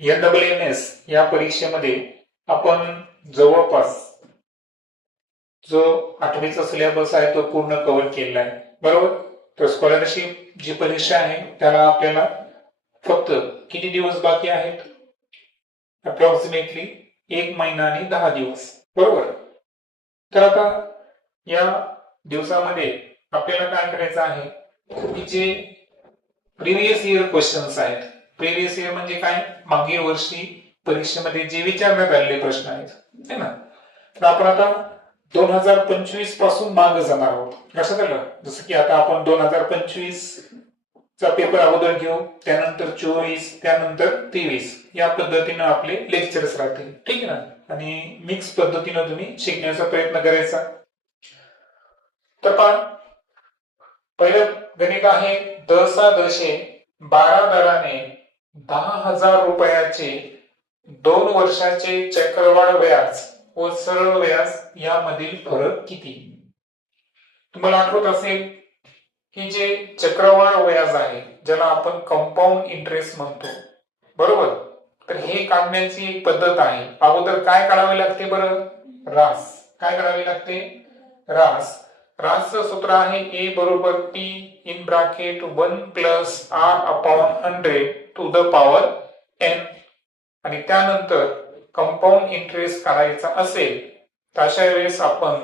NWNS या परीक्षेमध्ये आपण जवळपास जो 8वीचा सिलेबस आहे तो पूर्ण कव्हर केलेला आहे, बरोबर. तर स्कॉलरशिप जी परीक्षा आहे त्याला आपल्याला फक्त किती दिवस बाकी आहेत? अप्रॉक्सिमेटली 1 महिना आणि 10 दिवस, बरोबर. तर आता या दिवसामध्ये आपल्याला काय करायचं आहे की जे प्रिव्हियस इयर क्वेश्चन्स आहेत, प्रिव्हियस इयर म्हणजे काय, मागील वर्षी परीक्षेमध्ये जे विचारण्यात आलेले प्रश्न आहेत, है ना. तर आपण आता 2025 पासून मागे जाणार आहोत. लक्षात आलं? जसं की आता आपण 2025 चा पेपर अगोदर घेऊ, त्यानंतर 24, त्यानंतर 23 या पद्धतीने आपले लेक्चर्स राहतील, ठीक आहे ना. आणि मिक्स पद्धतीने तुम्ही शिकण्याचा प्रयत्न करायचा. तर पहा, पहिलं गणित आहे 10 12 दराने 10,000 रुपयाचे 2 वर्षाचे चक्रवाढ व्याज व सरळ व्याज यामधील फरक किती? तुम्हाला आठवत असेल की जे चक्रवाढ व्याज आहे ज्याला आपण कंपाऊंड इंटरेस्ट म्हणतो, बरोबर. तर हे काढण्याची एक पद्धत आहे. अगोदर काय काढावे लागते बरं? रास. काय करावे लागते? रास. रासचं सूत्र आहे ए बरोबर T in bracket 1 plus R upon 100 to the power n. आणि त्यानंतर कंपाऊंड इंटरेस्ट काढायचा असेल तर अशा वेळेस आपण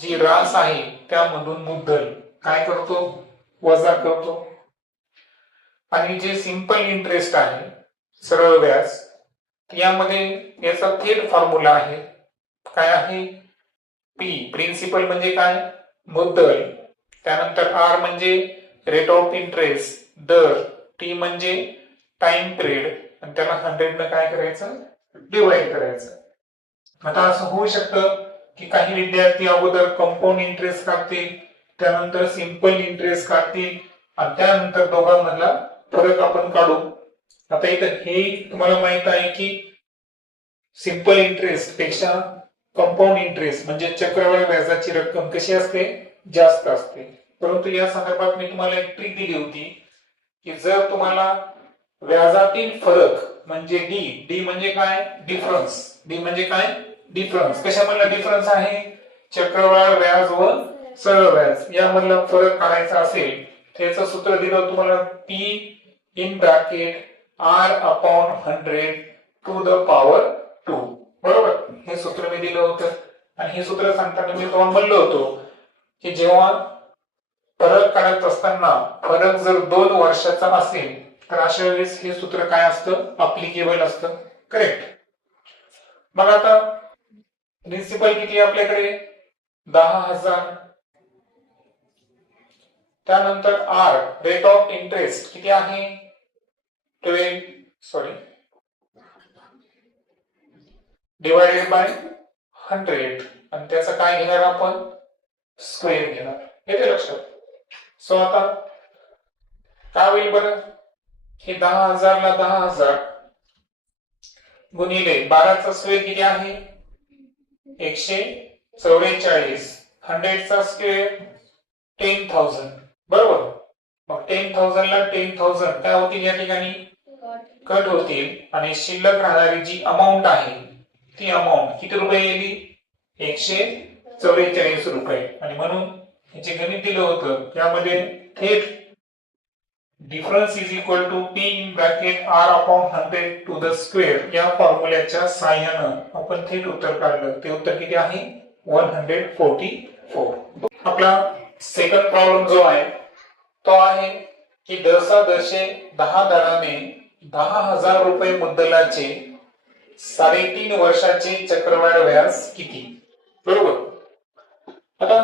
जी रास आहे त्यामधून मुद्दल काय करतो? वजा करतो. आणि जे सिंपल इंटरेस्ट आहे, सरळ व्याज, यामध्ये याचा थेट फॉर्म्युला आहे. काय आहे? पी प्रिन्सिपल म्हणजे काय? मुद्दल. त्यानंतर आर म्हणजे रेट ऑफ इंटरेस्ट, दर. टी म्हणजे टाइम पिरियड आणि त्याला 100 ने काय करायचं? डिवाइड करायचं. आता असं होऊ शकतं की काही विद्यार्थी अगोदर कंपाऊंड इंटरेस्ट काढतील, त्यानंतर सिंपल इंटरेस्ट काढतील आणि त्यानंतर दोघांमधला फरक आपण काढू. आता इथं हे तुम्हाला माहित आहे की सिंपल इंटरेस्ट पेक्षा कंपाऊंड इंटरेस्ट म्हणजे चक्रवाढ व्याजाची रक्कम कशी असते? जास्त असते. परंतु या संदर्भात मी तुम्हाला एक ट्रिक दिली होती की जर तुम्हाला व्याजातील फरक म्हणजे डी म्हणजे काय? डिफरन्स. डी म्हणजे काय? डिफरन्स. कशामधला डिफरन्स आहे? चक्रवाढ व्याज व सरळ व्याज यामधला फरक काढायचा असेल त्याचं सूत्र दिलं तुम्हाला P in bracket R upon 100 to the power 2, बरोबर. हे सूत्र मी दिलं होतं. आणि हे सूत्र सांगताना मी तुम्हाला म्हणलं होतो की जेव्हा फरक काढत असताना फरक जर 2 वर्षाचा असेल तर अशा वेळेस हे सूत्र काय असतं? अप्लिकेबल असतं, करेक्ट. मग आता प्रिन्सिपल किती आपल्याकडे? 10,000. त्यानंतर आर रेट ऑफ इंटरेस्ट किती आहे? 12 डिवायडेड बाय 100 आणि त्याचं काय घेणार आपण? स्क्वेअर घेणार. येते लक्षात? सो आता काय होईल बरं? हे 10,000 ला 10,000 गुणिले 12चा स्क्वेअर किती आहे? 144. 100 चा स्क्वेअर 10,000, बरोबर. मग 10,000 ला 10,000 काय होतील या ठिकाणी? कट होतील आणि शिल्लक राहणारी जी अमाऊंट आहे ती अमाऊंट किती रुपये येईल? 144 रुपये. आणि म्हणून याचे गणित दिलं होतं त्यामध्ये थेट difference is equal to P in bracket R upon 100 to the square या फॉर्म्युल्याच्या साहाय्यानं आपण थेट उत्तर काढलं. ते उत्तर किती आहे? 144. आपला सेकंड प्रॉब्लेम जो आहे तो आहे की 10 दराने 10,000 रुपये मुद्दलाचे 3.5 वर्षाचे चक्रवाढ व्याज किती? बरोबर. आता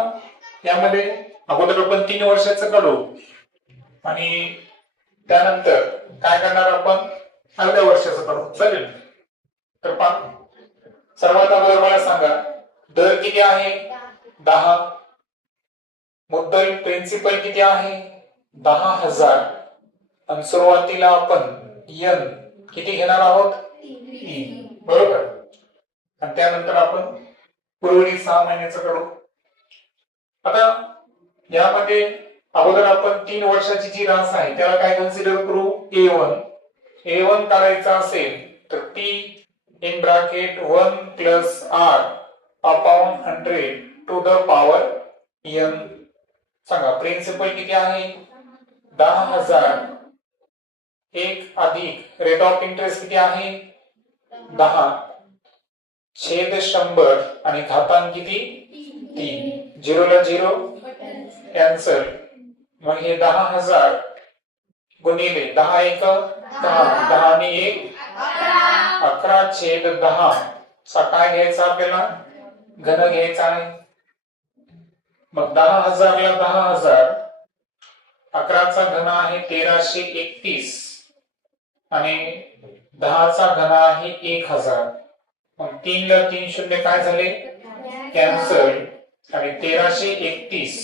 यामध्ये अगोदर आपण 3 वर्षाचं काढू आणि त्यानंतर काय करणार आपण? अर्ध्या वर्षाचं काढू, चालेल. तर पहा, सर्वात अगोदर मला सांगा दर किती आहे? 10. मुद्दल प्रिन्सिपल किती आहे? 10,000. आणि सुरुवातीला आपण n किती घेणार आहोत? 3, बरोबर. आणि त्यानंतर आपण पुरवणी 6 महिन्याचं काढू. आता यामध्ये अगोदर आपण 3 वर्षाची जी रास आहे त्याला काय कन्सिडर करू? A1 काढायचा असेल तर 30 in bracket 1 plus r upon 100 to the power n. सांगा प्रिन्सिपल किती आहे 10,000 एक अधिक रेट ऑफ इंटरेस्ट किती आहे 10 छेद 100 आणि घातांक किती 3 0 ला 0 कॅन्सल मग हे 10,000 गुणिले 10 एक 10 10 आणि 1 11 छेद 10 चा काय घ्यायचा आपल्याला घन घ्यायचा आहे मग 10,000 ला 10,000 11 चा घन आहे 1331 आणि 10 चा घन आहे 1000 मग 3 ला 3 शून्य काय झाले कॅन्सल आणि 1331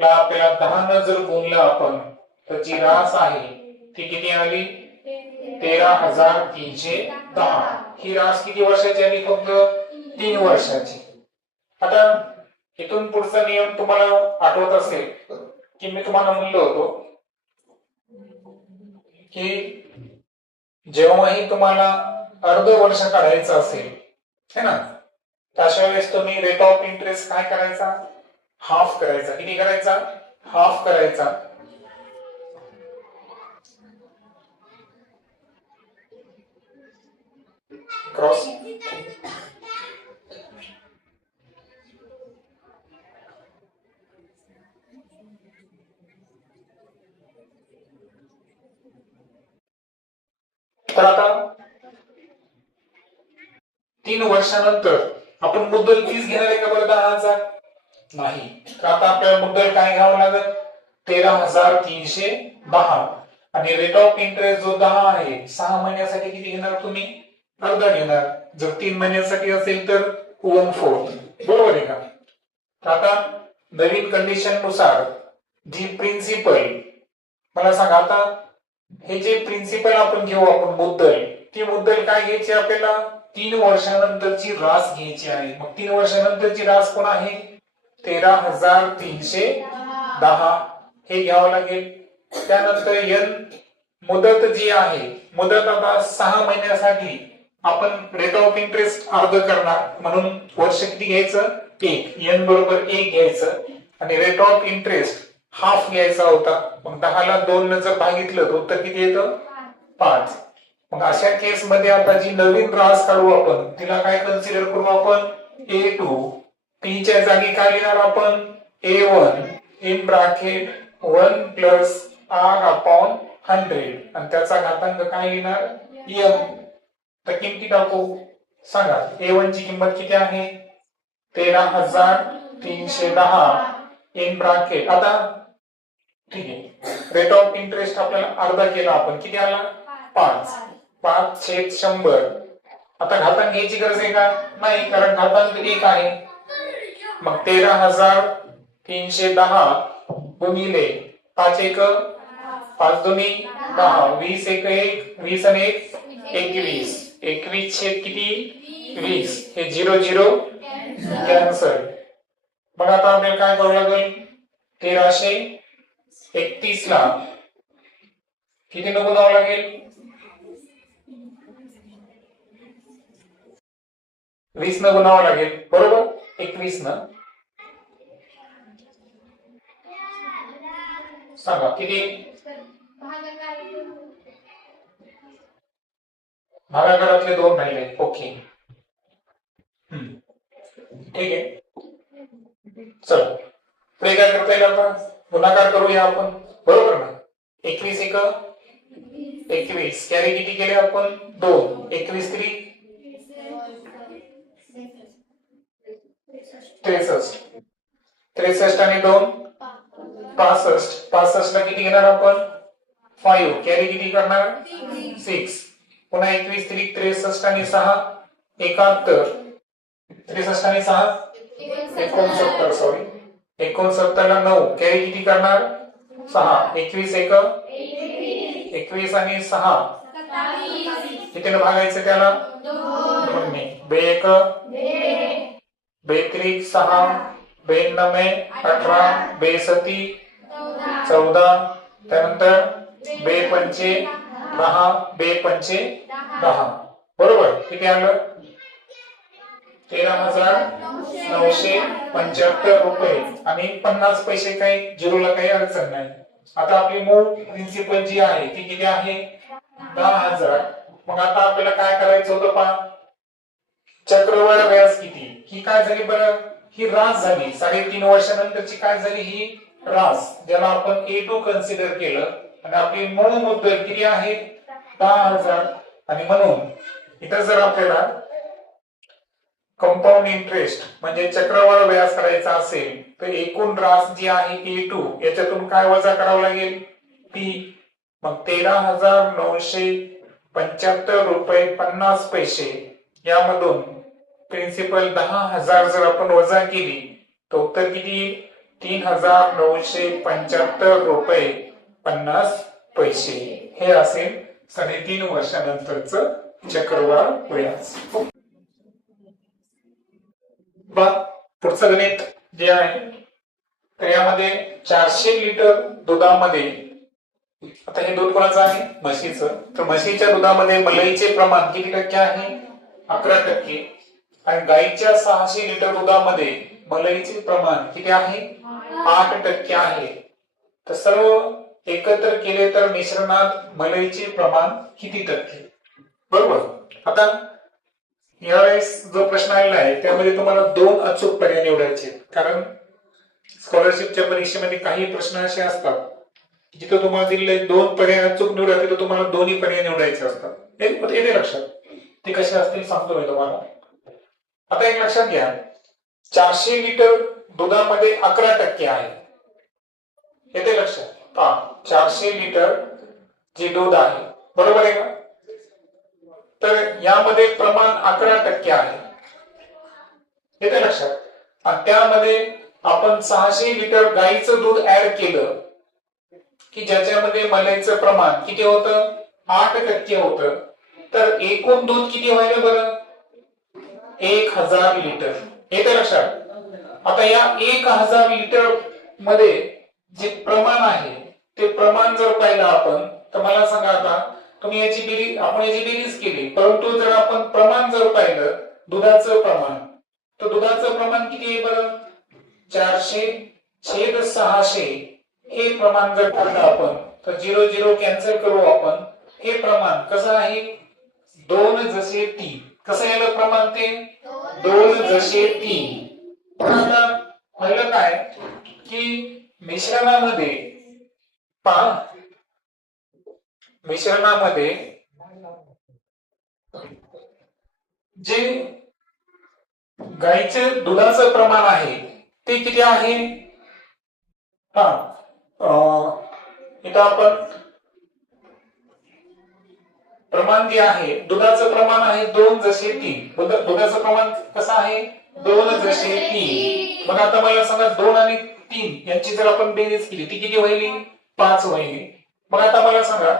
ला आपल्याला 10 न जर गुणला आपण तर जी रास आहे ती किती आली 13,310 ही रास किती वर्षाची आली फक्त 3 वर्षाची आता इथून पुढचा नियम तुम्हाला आठवत असेल की मी तुम्हाला म्हणलो होतो की जेव्हाही तुम्हाला अर्ध वर्ष काढायचं असेल है ना अशा वेळेस तुम्ही रेट ऑफ इंटरेस्ट काय करायचा हाफ करायचा किती करायचा हाफ करायचा क्रॉस तर आता 3 वर्षानंतर आपण मुद्दल फीस घेणार आहे का बरं 10,000 नाही तर आता आपल्याला मुद्दल काय घ्यावं लागेल 13,310 आणि रेट ऑफ इंटरेस्ट जो 10 आहे 6 महिन्यासाठी किती घेणार तुम्ही अर्धा घेणार जर 3 महिन्यासाठी असेल तर 1/4 बरोबर आहे का तर आता नवीन कंडिशन नुसार जी प्रिन्सिपल मला सांगा आता हे जे प्रिन्सिपल आपण घेऊ आपण मुद्दल ती मुद्दल काय घ्यायची आपल्याला 3 वर्षानंतरची रास घ्यायची आहे मग 3 वर्षानंतरची रास कोण आहे 13,310 हे घ्यावं लागेल त्यानंतर n मुदत जी आहे मुदत आता 6 महिन्यासाठी आपण रेट ऑफ इंटरेस्ट अर्ध करणार म्हणून वर्ष किती घ्यायचं 1 n बरोबर 1 घ्यायचं आणि रेट ऑफ इंटरेस्ट हाफ घ्यायचा होता मग 10 ला 2 ने जर भागितलं तर उत्तर किती येतं 5 मग अशा केस मध्ये आता जी नवीन रास काढू आपण तिला काय कन्सिडर करू आपण A2 p च्या जागी काय लिहिणार आपण A1 in bracket 1 plus r upon 100 आणि त्याचा घातांक काय लिहिणार m तर किमती टाकू सांगा A1 ची किंमत किती आहे 13,310 इन ब्रॅकेट आता ठीक आहे रेट ऑफ इंटरेस्ट आपल्याला अर्धा केला आपण किती आला 5 छेद 100 आता घातांक घ्यायची गरज आहे का नाही कारण घातांक 1 आहे मग 13,310 गुणिले 5 एक 5 दोन्ही 10 20 एक 20 आणि 1 21 21 छेद किती 20 हे 0 0 कॅन्सल मग आता आपल्याला काय करावं लागेल 1331 ला किती न गुणावं लागेल 20 न गुणावं लागेल बरोबर 21 न सांगा किती भागाकारातले 2 राहिले ओके ठीक आहे चल पुढे काय करता येईल आपण गुणाकार करूया आपण बरोबर ना 21 एक 21 कॅरी किती केले आपण 2 21 3 63 आणि 2 65 ला किती घेणार आपण 5 कॅरी किती करणार 6 पुन्हा 21 3 63 आणि 6 71 63 आणि 6 69 सॉरी 69 ला 9 कॅरी किती करणार 6 21 एक 21 आणि 6 कितीने भागायचं त्याला 2 ने 2 एक 2 3 6 2 9 18 2 7 14 त्यानंतर 2 पंचे 10 2 पंचे 10 बरोबर, किती आलं? 13,975 रुपये आणि 50 पैसे. काही झिरोला काही अडचण नाही. आता आपली मूळ प्रिन्सिपल जी आहे ती किती आहे? 10,000. मग आता आपल्याला काय करायचं होतं पहा, चक्रवाढ व्याज किती? ही काय झाली बरं? ही रास झाली. 3.5 वर्षानंतरची काय झाली? ही रास, ज्याला आपण A2 कन्सिडर केलं. आणि आपली मूळ मुद्दल किती आहे? 10,000. आणि म्हणून इथं जर आपल्याला कंपाऊंड इंटरेस्ट म्हणजे चक्रवाढ व्याज करायचा असेल तर एकूण रास जी आहे A2 याच्यातून काय वजा करावं लागेल? P. मग 13,975 रुपये 50 पैसे यामधून प्रिन्सिपल 10,000 जर आपण वजा केली तर उत्तर किती येईल? 3,975 रुपये 50 पैसे. हे असेल 3.5 वर्षानंतरचं चक्रवाढ व्याज. पुढचं गणित जे आहे तर यामध्ये 400 लिटर दुधामध्ये, आता हे दूध कोणाचं आहे? म्हशीचं. तर म्हशीच्या दुधामध्ये मलईचे प्रमाण किती टक्के आहे? 11%. आणि गाईच्या 600 लिटर दुधामध्ये मलईचे प्रमाण किती आहे? 8% आहे. तर सर्व एकत्र केले तर मिश्रणात मलईचे प्रमाण किती टक्के? बरोबर. आता यावेळेस जो प्रश्न आलेला आहे त्यामध्ये तुम्हाला 2 अचूक पर्याय निवडायचे, कारण स्कॉलरशिपच्या परीक्षेमध्ये काही प्रश्न असे असतात जिथं तुम्हाला दिलेले 2 पर्याय अचूक निवडा, तिथं तुम्हाला दोन्ही पर्याय निवडायचे असतात. येते लक्षात. ते कसे असतील सांगतो मी तुम्हाला. आता एक लक्षात घ्या, 400 लिटर दुधामध्ये 11% आहे. येते लक्षात. 400 लिटर जे दूध आहे, बरोबर आहे का? तर यामध्ये प्रमाण 11% आहे. येते लक्षात. आणि त्यामध्ये आपण 600 लिटर गाईचं दूध ऍड केलं की ज्याच्यामध्ये मलईचं प्रमाण किती होतं? 8% होतं. तर एकूण दूध किती व्हायला बरं? 1,000 लिटर. येते लक्षात. आता या 1,000 लिटर मध्ये जे प्रमाण आहे ते प्रमाण जर पाहिलं आपण तर मला सांगा, आता तुम्ही याची बेरीज केली, परंतु जर आपण प्रमाण जर पाहिलं दुधाचं प्रमाण, तर दुधाचं प्रमाण किती आहे बरं? 400/600 हे प्रमाण जर पाहिलं आपण तर 0 कॅन्सल करू आपण. हे प्रमाण कसं आहे? 2:3. कसं यायला प्रमाण ते? 2:3. आता पहिलं काय की मिश्रणामध्ये जे गाईचे दुधाचं प्रमाण आहे ते किती आहे? इथं आपण प्रमाण जे आहे दुधाचं प्रमाण आहे 2:3. दुधाचं प्रमाण कसं आहे? 2:3. मग आता मला सांगा 2 आणि 3 यांची जर आपण बेरीज केली ती किती होईल? 5 होईल. मग आता मला सांगा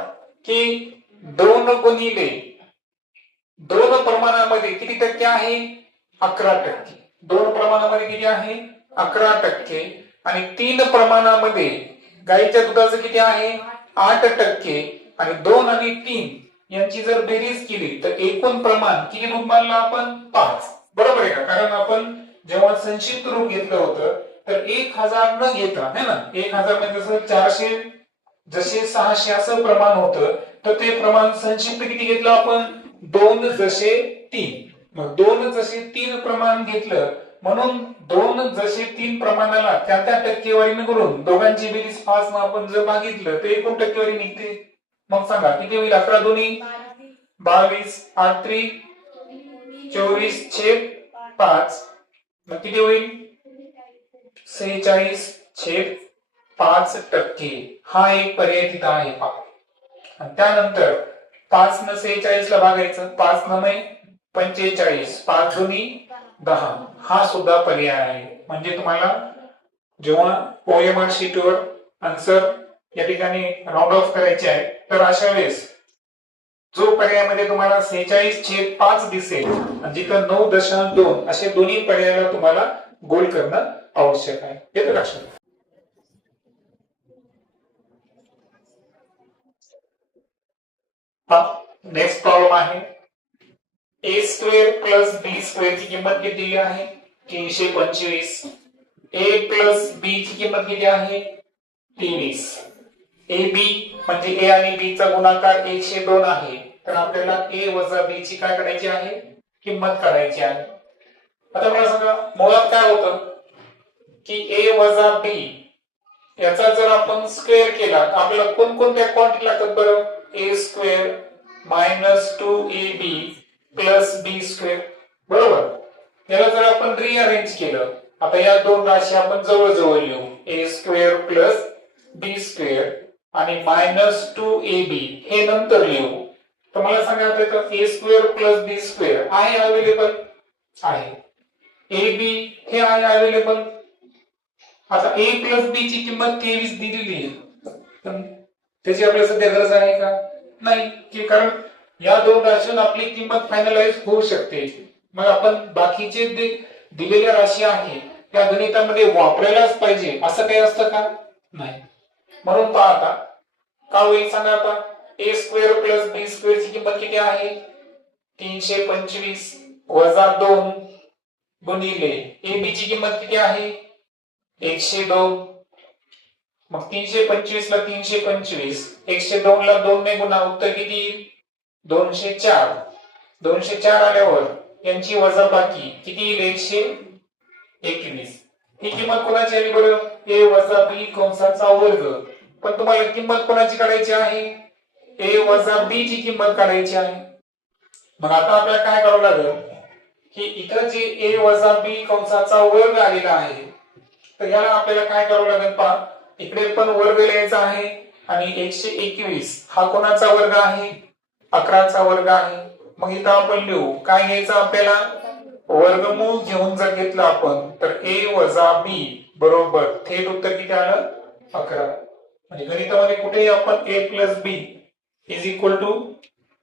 की 2 गुणिले 2 प्रमाणामध्ये किती टक्के आहे? 11%. 2 प्रमाणामध्ये किती आहे? 11%. आणि 3 प्रमाणामध्ये गाईच्या दुधाचं किती आहे? 8%. आणि 2 आणि 3 यांची जर बेरीज केली तर एकूण प्रमाण किती दूध मानलं आपण? 5. बरोबर आहे का? कारण आपण जेव्हा संक्षिप्त रूप घेतलं होतं तर 1,000 न घेता, है ना, 1,000 म्हणजे जसं 400 जसे 600 असं प्रमाण होतं, तर ते प्रमाण संक्षिप्त किती घेतलं आपण? 2:3. मग 2:3 प्रमाण घेतलं म्हणून 2:3 प्रमाणाला त्या टक्केवारीने करून दोघांची बेरीज 5 आपण जर मागितलं तर एकूण टक्केवारी निघते. मग सांगा किती होईल? 11 दुनी 22, 8 त्रिक 24/5. मग किती होईल? 46/5%. हा एक पर्याय तिथं आहे पहा. आणि त्यानंतर 5 न 46 ला भागायचं. 5 न 45, 5 दुनी 10. हा सुद्धा पर्याय आहे. म्हणजे तुम्हाला जेव्हा OMR शीटवर आन्सर या ठिकाणी राऊंड ऑफ करायचे आहे तर अशा वेळेस जो पर्यायामध्ये तुम्हाला 46/5 दिसेल आणि जिथं 9.2 असे दोन्ही पर्यायाला तुम्हाला गोल करणं आवश्यक आहे. येतं लक्षात. नेक्स्ट प्रॉब्लेम आहे ए स्क्वेअर प्लस बी स्क्वेअर ची किंमत किती दिली आहे 325. ए प्लस बी ची किंमत किती आहे 23. ए बी म्हणजे ए आणि बी चा गुणाकार 102 आहे. तर आपल्याला ए वजा बी ची काय करायची आहे किंमत काढायची आहे. आता मला सांगा मुळात काय होतं की ए वजा बी याचा जर आपण स्क्वेअर केला तर आपल्याला कोणकोणत्या क्वांटिटी लागतात बरं ए square minus 2ab plus B square बरोबर. याला जर आपण रिअरेंज केलं आता या दोन राशी आपण जवळ जवळ लिहू A square plus B square आणि मायनस 2ab हे नंतर लिहू. तर मला सांगा आता A square plus B square आहे अवेलेबल आहे. ए बी हे आहे अवेलेबल. आता ए प्लस बी ची किंमत 23 दिलेली आहे. त्याची आपल्याला सध्या गरज आहे का नाही की कारण या दोन राशीतून आपली किंमत फायनलाइज होऊ शकते. मग आपण बाकीचे दिलेल्या राशी आहे त्या गणितामध्ये वापरायलाच पाहिजे असं काही असतं का नाही. म्हणून पहा आता का होईल सांगा आता A square plus B square ची किंमत किती आहे 325 वजा 2 गुणिले ए बी ची किंमत किती आहे 102. मग 325 ला 325 102 ला 2 ने गुणा उत्तर किती येईल 204. 204 आल्यावर यांची वजाबाकी किती येईल 121. ही किंमत कोणाची आली बरं ए वजा बी कंसाचा वर्ग. पण तुम्हाला किंमत कोणाची काढायची आहे ए वजा बी ची किंमत काढायची आहे. मग आता आपल्याला काय करावं लागेल की इथं जे ए वजा बी कंसाचा वर्ग आलेला आहे तर याला आपल्याला काय करावं लागेल पहा इकडे पण वर्ग लिहायचा आहे आणि 121 हा कोणाचा वर्ग आहे 11चा वर्ग आहे. मग इथं आपण लिहू काय घ्यायचं आपल्याला वर्गमूळ घेऊन जर घेतलं आपण तर ए वजा बी बरोबर थेट उत्तर किती आलं 11. म्हणजे गणितामध्ये कुठेही आपण A plus B is equal to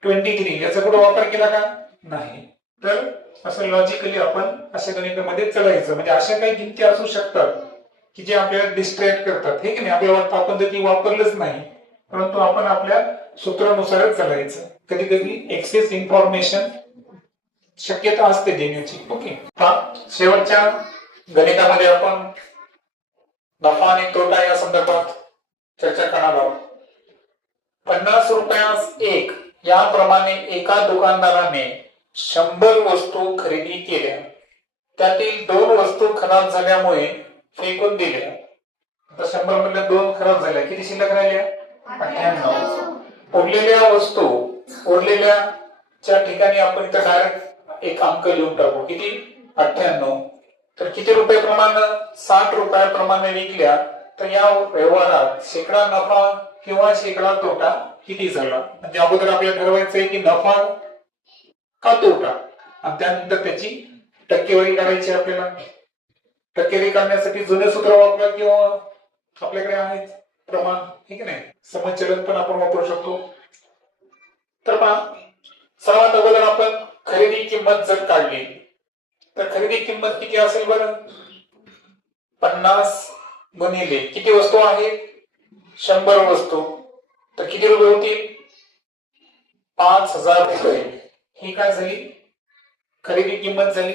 23 याचा कुठे वापर केला का नाही. तर असं लॉजिकली आपण अशा गणितामध्ये चढायचं म्हणजे अशा काही किमती असू शकतात की जे आपल्याला डिस्ट्रॅक्ट करतात हे की नाही. आपल्याला वाटतं आपण तर ती वापरलंच नाही परंतु आपण आपल्या सूत्रानुसारच चालायचं. कधी कधी एक्सेस इन्फॉर्मेशन शक्यता असते देण्याची. ओके शेवटच्या गणितामध्ये आपण नफा आणि तोटा या संदर्भात चर्चा करणार आहोत. 50 रुपयास एक याप्रमाणे एका दुकानदाराने 100 वस्तू खरेदी केल्या. त्यातील 2 वस्तू खराब झाल्यामुळे फेकून दिल्या. आता 100 मधल्या 2 खराब झाल्या किती शिल्लक राहिल्या 98. उरलेल्याच्या ठिकाणी आपण इथं डायरेक्ट एक अंक लिहून टाकू किती 98. तर किती रुपये प्रमाणे 60 रुपयाप्रमाणे विकल्या तर या व्यवहारात शेकडा नफा किंवा शेकडा तोटा किती झाला. म्हणजे अगोदर आपल्याला ठरवायचंय की नफा का तोटा आणि त्यानंतर त्याची टक्केवारी काढायची. आपल्याला टक्केवारी काढण्यासाठी जुने सूत्र वापरा किंवा आपल्याकडे आहेत प्रमाण ठीक आहे नाही समचलन पण आपण वापरू शकतो. तर पहा सर्वात अगोदर आपण खरेदी किंमत जर काढली तर खरेदी किंमत किती असेल बरं 50 गुणिले किती वस्तू आहेत 100 वस्तू तर किती रुपये होतील 5000 रुपये. ही काय झाली खरेदी किंमत झाली.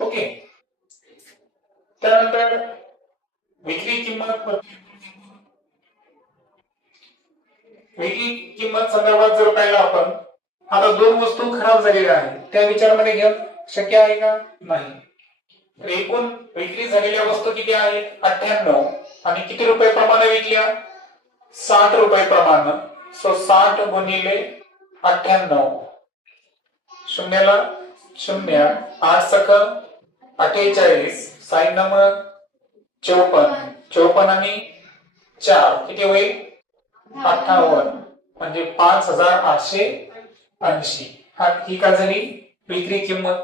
ओके त्यानंतर विक्री किंमत संदर्भात जर पाहिलं आपण आता 2 वस्तू खराब झालेल्या आहेत त्या विचारामध्ये घेणं शक्य आहे का नाही. तर एकूण विक्री झालेल्या वस्तू किती आहेत 98 आणि किती रुपये प्रमाणे विकल्या 60 रुपये प्रमाणे. सो 60 गुणिले 98 शून्याला 0 8 सक 48 साइन नंबर 54 आणि 4 किती होईल 58 म्हणजे 5880. ही काय झाली विक्री किंमत.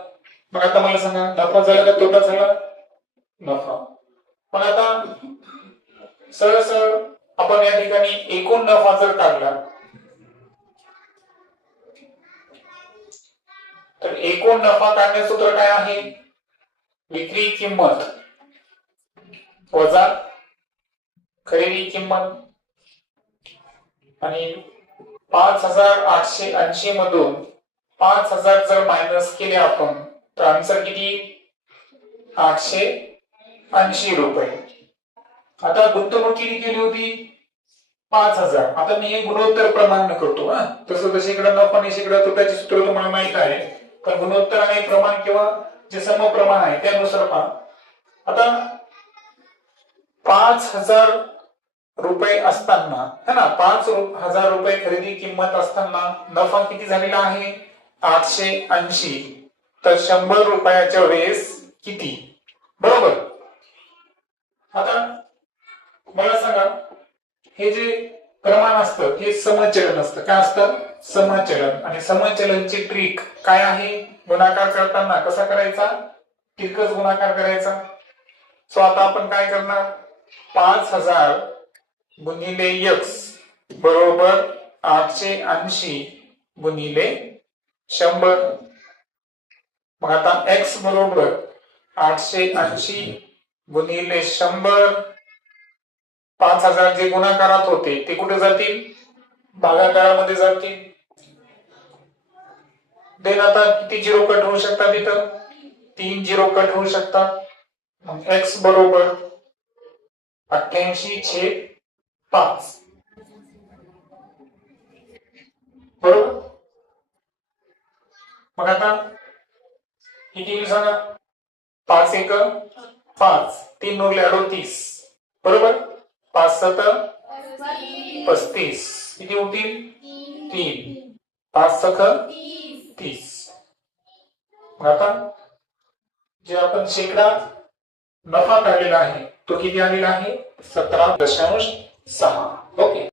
मग आता मला सांगा नफा झाला का तोटा झाला नफा. पण आता सरळ आपण या ठिकाणी एकूण नफा जर काढला तर एकूण नफा काढण्याचं सूत्र काय आहे विक्री किंमत वजा खरेदी किंमत आणि 5880 मधून 5,000 जर मायनस केले आपण तर आन्सर किती 880 रुपये. आता गुंतवणूक किती केली होती 5,000. आता मी हे गुणोत्तर प्रमाण करतो हा. तसं इकडे नफा आणि इकडे तोट्याचे सूत्र तुम्हाला माहित आहे, पण गुणोत्तर आणि प्रमाण किंवा जे समप्रमाण आहे त्यानुसार पहा. आता 5,000 रुपये असताना है ना, 5,000 रुपये खरेदी किंमत असताना नफा किती झालेला आहे 880. तर 100 रुपयाच्या वेळेस किती, बरोबर. आता मला सांगा, हे जे प्रमाण असतं हे समचलन असतं. काय असतं समचलन. आणि समचलनची ट्रिक काय आहे, गुणाकार करताना कसा करायचा, तिरकस गुणाकार करायचा. सो आता आपण काय करणार, 5,000 गुणिले x बरोबर 880 गुणिले 100. मग आता x बरोबर 880 गुणिले 100. 5,000 जे गुणाकारात होते ते कुठे जातील, भागाकारामध्ये जातील. देन आता किती झिरो कट होऊ शकतात, इथं 3 झिरो कट होऊ शकतात. मग x बरोबर 88/5 बरोबर. मग आता किती होईल सांगा, 5 1 5, 3 उरले 38 बरोबर. 5 7 35, किती होतील 3, 5 6 30. मग आता जे आपण शेकडा नफा काढलेला आहे तो किती आलेला आहे 17.6. ओके.